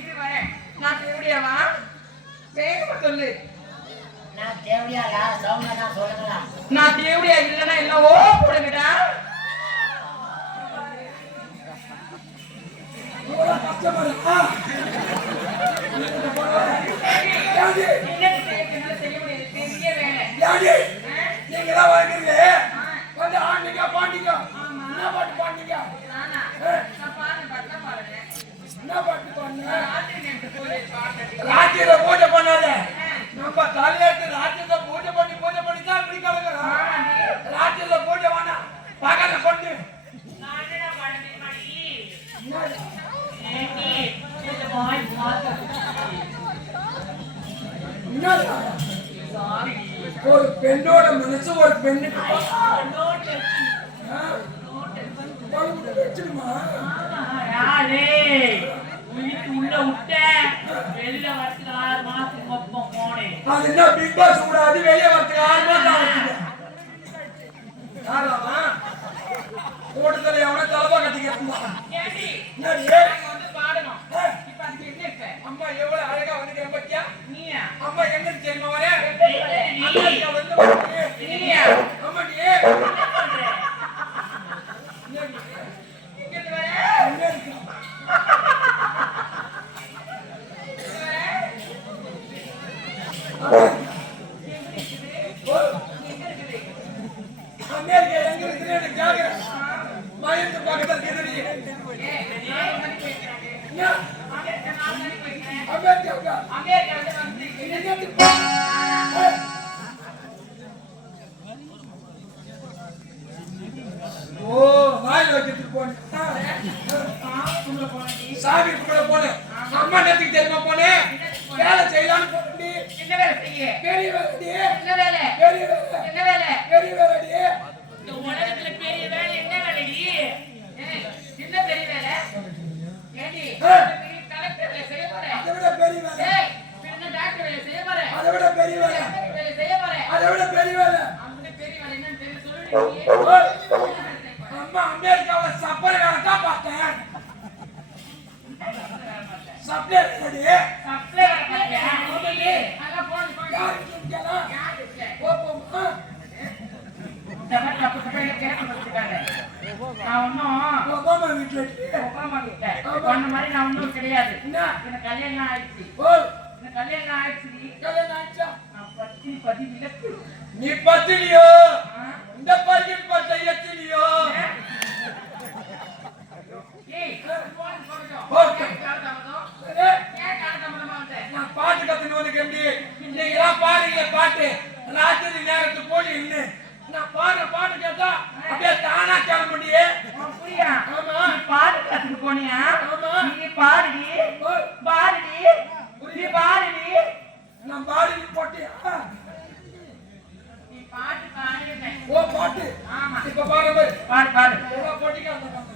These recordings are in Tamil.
இது வரேன். நான் தேவடியாவா? வேகமா சொல்லு. நான் தேவடியாலா? சவுண்டா சொல்லுங்களா? நான் தேவடியா இல்லைன்னா எல்லாம் ஓ போடுங்கடா. நீங்கதான் வாங்குறீங்க கொஞ்சம் ஆண்டிங்க பாண்டிங்க என்ன பாட்டு பாண்டிங்க என்ன பாட்டு பாடுங்க ராத்திரியில பூஜை பண்ணாத நம்ம தலையெடுத்து ராத்திரியில பூஜை பண்ணி தான் இப்படி கிடக்குறோம் ராத்திரியில பூஜை வேணாம் பகல பண்ணு ஒரு பெண்ணோட மனசு ஒரு பெண்ணுக்கு வச்சுடுமா உள்ள விட்ட வெளியில வரத்துக்கு 6 மாசத்துக்கு மொத்தம் போனேன். அது என்ன பிக் பாஸ் கூடாது வெளியே வரத்துக்கு 6 மாசம் ஆகுது. யாராவா கூட்டத்துல எவனோ தலைவா கட்டிக்கிறா பாடணும். இப்ப அதுக்கு என்ன இருக்க? அம்மா எவ்வளவு அழகா வந்து பத்தியா நீ அம்மா எங்க தெரியுமா வரே வந்து அம்மா நீ அமெரிக்கா எங்க இருக்குன்னு எனக்கு கேக்குறேன் மயந்து பக்கத்துல இருக்குது ஓ வாயில் வைக்கிறதுக்கு போனேன் சாமி கூட போனேன் அம்மா நேரத்துக்கு தெரியுமா போனேன் வேலை செய்யலான்னு போனேன் என்ன வேலை செய்ய? பெரிய வேலை என்ன வேலை? பெரிய வேலை என்ன வேலை? பெரிய வேலை இந்த உலகத்துல பெரிய வேலை என்ன வேலைடி? என்ன பெரிய வேலை? ஏடி கலெக்டர் வேலை செய்ய போறேன். அதை விட பெரிய வேலை ஏய் என்ன டாக்டர் வேலை செய்ய போறேன். அதை விட பெரிய வேலை வேலை செய்ய போறேன். அதை விட பெரிய வேலை அந்த பெரிய வேலை என்னன்னு தெரியும் சொல்லுடி. அம்மா அமெரிக்காவை சப்பரை வேலை தான் பார்த்தேன் சப்ளை ரெடி சப்ளை பண்ணலையா? ஓகே அங்க போன் போன் யாருக்கு கேக்கலாம் யாருக்கு? போப்போமா தப்பா போய் கேட்க வச்சிட்டாங்க. நான் ஒன்னும் ஒபாமா வீட்டுல ஒபாமா கிட்ட அந்த மாதிரி நான் ஒன்னும் கிடையாது. என்ன எனக்கு கல்யாணம் ஆயிடுச்சு. ஓ எனக்கு கல்யாணம் ஆயிடுச்சு. கல்யாணம் ஆயிடுச்சா நான் பத்தி விளக்கு. நீ பத்தினியோ இந்த பையன் பத்த எத்தினியோ ஏய் போன் போடுங்க. ஓகே காலதாமதம். ஏன் காலதாமதமா வந்த? நான் பாட்டு கத்துன்னு வந்து கண்டி நீங்களா பாருங்க பாட்டு ராத்திரி நேரத்து போய் இல்லை நான் பாடுற பாட்டு கேட்டா அப்படியே தானா கிளம்பியே அப்படியா? ஆமா நீ பாட்டு கத்துக்கு போனியா? ஆமா நீ பாடுடி பாடுடி நீ பாடுடி. நான் பாடி போட்டியா நீ பாட்டு பாடுங்க. ஓ பாட்டு ஆமா இப்ப பாரு பாடு பாடு. போட்டிக்காரன்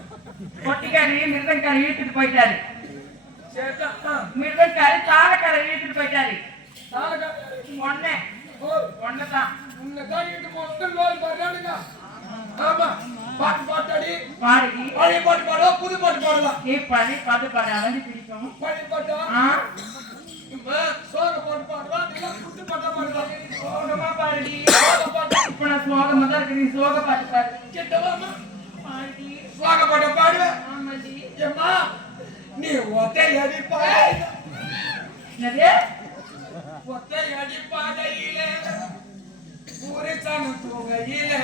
பொட்டிக்காரி மிருதங்காரி இழுத்துட்டு போயிட்டாரு. சேட்டா மிருதங்காரி தாளக்கார இழுத்துட்டு போயிட்டாரு. தாலகாரன் ஒண்ணே ஓ ஒண்ணுதான். உன்னை தாங்கிட்டு மொத்தம் லோல் பாடுறானுங்க ஆமா பாட்டு பாட்டாடி பாடுடி. பழைய பாட்டு பாடுவா புது பாட்டு பாடுவா நீ படி பாட்டு பாடு அவனு பிடிக்கும். பழைய பாட்டா ஆ சோக பாட்டு பாடுவா நீங்க புது பாட்டா பாடுவா சோகமா பாடுடி. சோக பாட்டு இப்ப நான் சோகமா தான் இருக்கு. நீ சோக பாட்டு பாடு. கேட்டவாமா பாடுடி. சோக பாட்டு பாடுவ ஆமாடி. ஏம்மா நீ ஒத்தையடி பாடு என்னது? ஒத்தையடி பாடையிலே பூரிச்சான தூங்கையிலே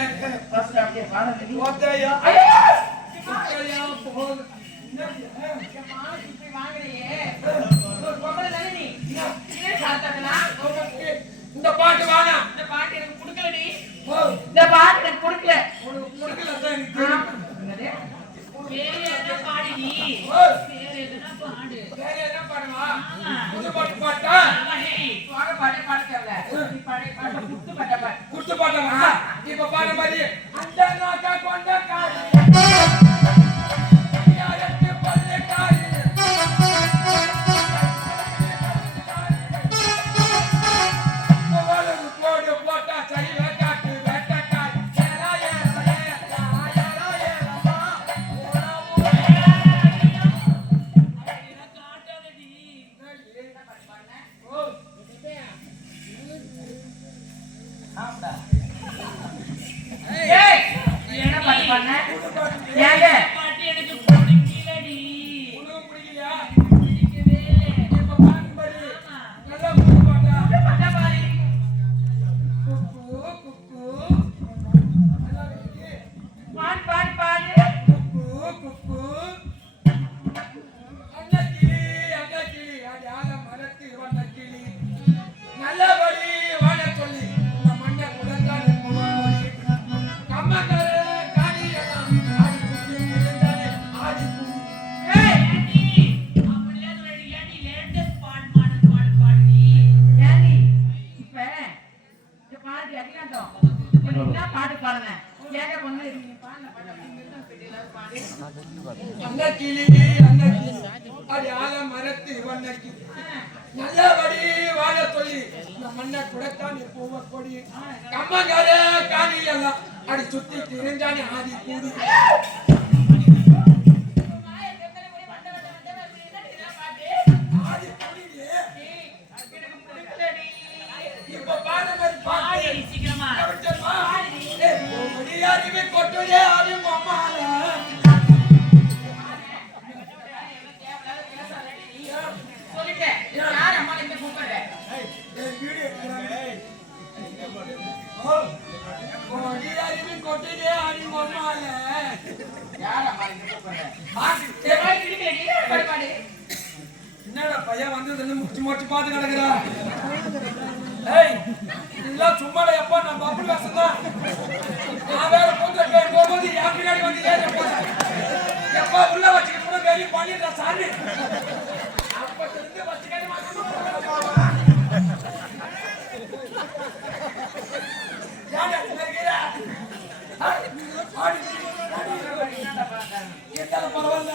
ஃபர்ஸ்ட் அப்படியே பாடுடி. ஒத்தையா ஐயோ ஒத்தையா போகுது இந்த பாட்டு வாங்க இந்த பாட்டு எனக்கு கொடுக்கலடி. ஓ இந்த பாட்டு எனக்கு கொடுக்கல. உனக்கு கொடுக்கல தான் எனக்கு தெரியும் வேற என்ன பாடுடி? ஓ வேற என்ன பாடு? வேற என்ன பாடுவா புது பாட்டு பாட்டா சோக பாட்டே பாட தேவையில்ல. நீ பழைய பாட்டு குத்து பாட்ட பாடு. குத்து பாட்டா இப்ப பாடு மாதிரி அந்த நாக்கா கொண்ட காரி யாருக்கு பல்லே காரி போடு போட்டா சரி வேட்டாட்டு வேட்டக்காரி ஏலா ஏலா ஏலா ஏலா ஏலா ஓடா ஓடா அன்னக்கிளி அன்னக்கிளி அடி ஆல மரத்து வண்ணக்கிளி நல்லபடி வாழ சொல்லி இந்த மண்ணை குடத்தானே பூவ கொடி கம்மங்கால காணி எல்லாம் அடி சுத்தி திரிஞ்சானே ஆதி கூடி ஆதி கூடியே இப்ப பாட மாதிரி பாடி சீக்கிரமா முடியாரிவே கொட்டுதே ஆதி அம்மால சொல்லிட்டேன் யார் அம்மா இந்த கூப்பிடுற முடியாரிவே கொட்டுதே ஆதி அம்மால யார் அம்மா இந்த கூப்பிடுற என்னடா பையன் வந்ததுல முச்சு முச்சு பாத்து கிடக்குறா ஏய் இதெல்லாம் சும்மாடா எப்பா நான் பப்புள் வேஷம்தான் நான் வேற போட்டு பேர் போகும்போது என் பின்னாடி வந்து ஏறி போறேன் எப்பா உள்ள வச்சுக்கிட்டு கூட வெளியே பண்ணிடுறா சாமி அப்ப தெரிஞ்சு வச்சுக்கிட்டு யாரா நினைக்கிற ஆடி இருந்தாலும் பரவாயில்ல